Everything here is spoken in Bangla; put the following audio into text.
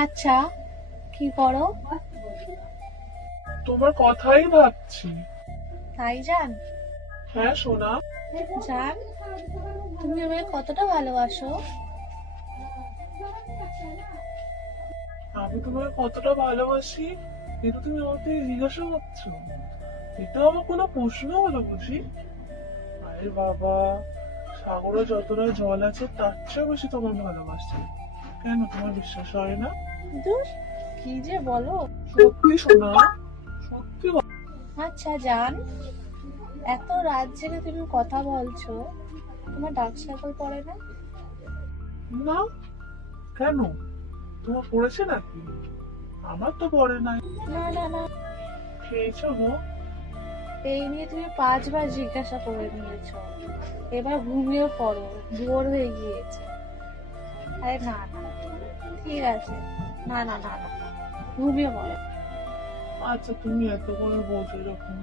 আচ্ছা, কি করো? তোমার কথাই ভাবছি। তাই জান? হ্যাঁ সোনা। জান, তুমি আমাকে কতটা ভালোবাসো? আমি তোমাকে কতটা ভালোবাসি এটা তুমি আমাকে জিজ্ঞাসা করছো? এটা আমার কোনো প্রশ্ন হলো বুঝি? আরে বাবা, সাগরে যতটা জল আছে তার চেয়ে বেশি তোমার ভালোবাসি। কেন তোমার বিশ্বাস হয় না? দূর, কি যে বলো। সত্যি সোনা, সত্যি আচ্ছা জান, এত রাত জেগে তুমি কথা বলছো, তোমার ডার্ক সার্কেল পড়ে না? না। কেন, তোমার পড়েছে নাকি? আমার তো পড়ে নাই। না না না, খেয়েছো গো? এই নিয়ে তুমি 5 বার জিজ্ঞাসা করে নিয়েছো। এবার ঘুমিয়ে পড়ো, ভোর হয়ে গিয়েছে। আরে না না, ঠিক আছে, না না না না, ঘুমিয়ে পড়ো। আচ্ছা তুমি এত করে বলছো যখন